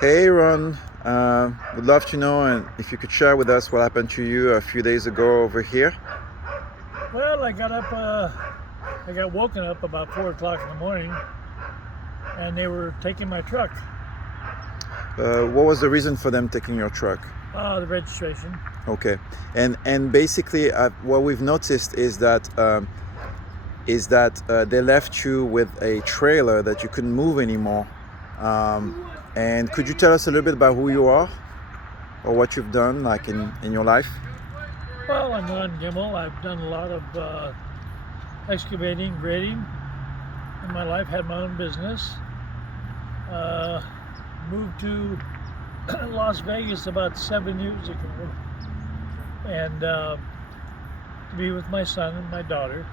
Hey Ron, would love to know and if you could share with us what happened to you a few days ago over here. Well, I got woken up about 4 o'clock in the morning, and they were taking my truck, What was the reason for them taking your truck? the registration. Okay, and basically what we've noticed is that they left you with a trailer that you couldn't move anymore. And could you tell us a little bit about who you are or what you've done like in your life? Well, I'm Ron Gimmel. I've done a lot of excavating, grading in my life. Had my own business. Moved to Las Vegas about 7 years ago, and to be with my son and my daughter.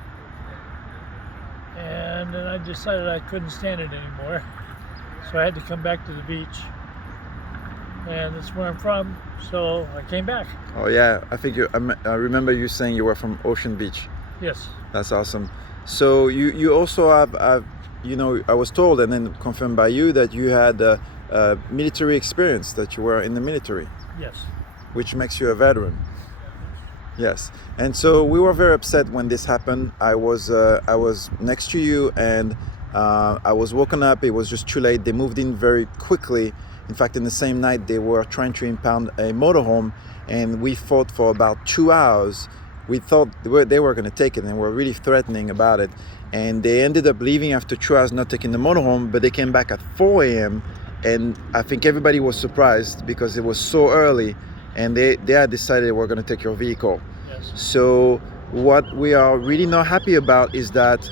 And then I decided I couldn't stand it anymore, so I had to come back to the beach, and that's where I'm from. So I came back. Oh yeah, I remember you saying you were from Ocean Beach. Yes. That's awesome. So you also have I was told and then confirmed by you that you had a military experience, that you were in the military, Yes. which makes you a veteran. Yes. And so we were very upset when this happened. I was next to you, and I was woken up. It was just too late. They moved in very quickly. In fact, in the same night, they were trying to impound a motorhome, and we fought for about 2 hours. We thought they were going to take it, and were really threatening about it. And they ended up leaving after 2 hours, not taking the motorhome, but they came back at 4 a.m. And I think everybody was surprised because it was so early, and they had decided they were going to take your vehicle. Yes. So what we are really not happy about is that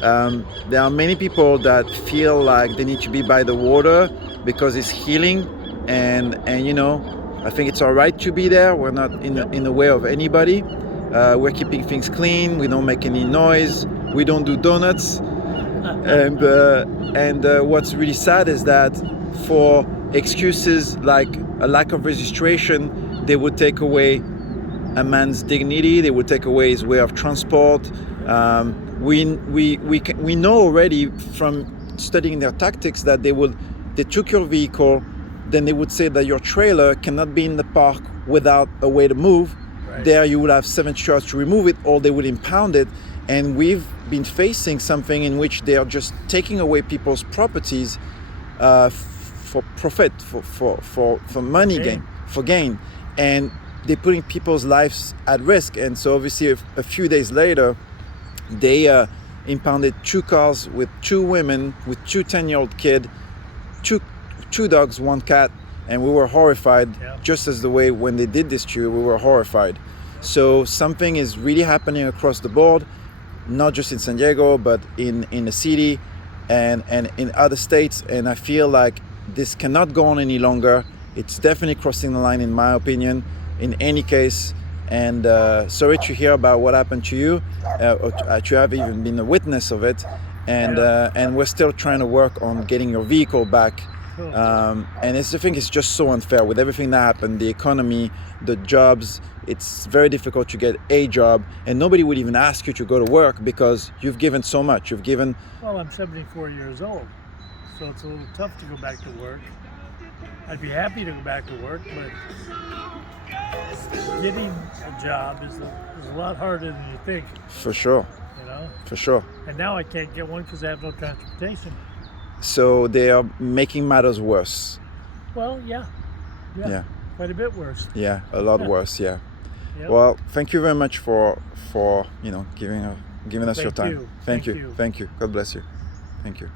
there are many people that feel like they need to be by the water because it's healing, and I think it's all right to be there. We're not in the way of anybody. We're keeping things clean. We don't make any noise. We don't do donuts. And what's really sad is that for excuses like a lack of registration, they would take away a man's dignity. They would take away his way of transport. We know already from studying their tactics that they took your vehicle, then they would say that your trailer cannot be in the park without a way to move. Right. There you will have 7 hours to remove it, or they will impound it. And we've been facing something in which they are just taking away people's properties for profit, for money gain, for gain, and they're putting people's lives at risk. And so obviously a few days later, they impounded 2 cars with 2 women, with 2 10-year-old kids, two dogs, 1 cat, and we were horrified. Yeah. Just as the way when they did this to you, we were horrified. So something is really happening across the board, not just in San Diego, but in the city and in other states. And I feel like this cannot go on any longer. It's definitely crossing the line, in my opinion, in any case. And sorry to hear about what happened to you, or to have even been a witness of it. And we're still trying to work on getting your vehicle back. Cool. And I think it's just so unfair with everything that happened, the economy, the jobs. It's very difficult to get a job, and nobody would even ask you to go to work because you've given so much. You've given. Well, I'm 74 years old, so it's a little tough to go back to work. I'd be happy to go back to work, but getting a job is a lot harder than you think. For sure. For sure. And now I can't get one because I have no transportation. So they are making matters worse. Well, yeah. Quite a bit worse. Yeah, a lot worse. Yeah. Yep. Well, thank you very much for giving us your time. You. Thank you. God bless you. Thank you.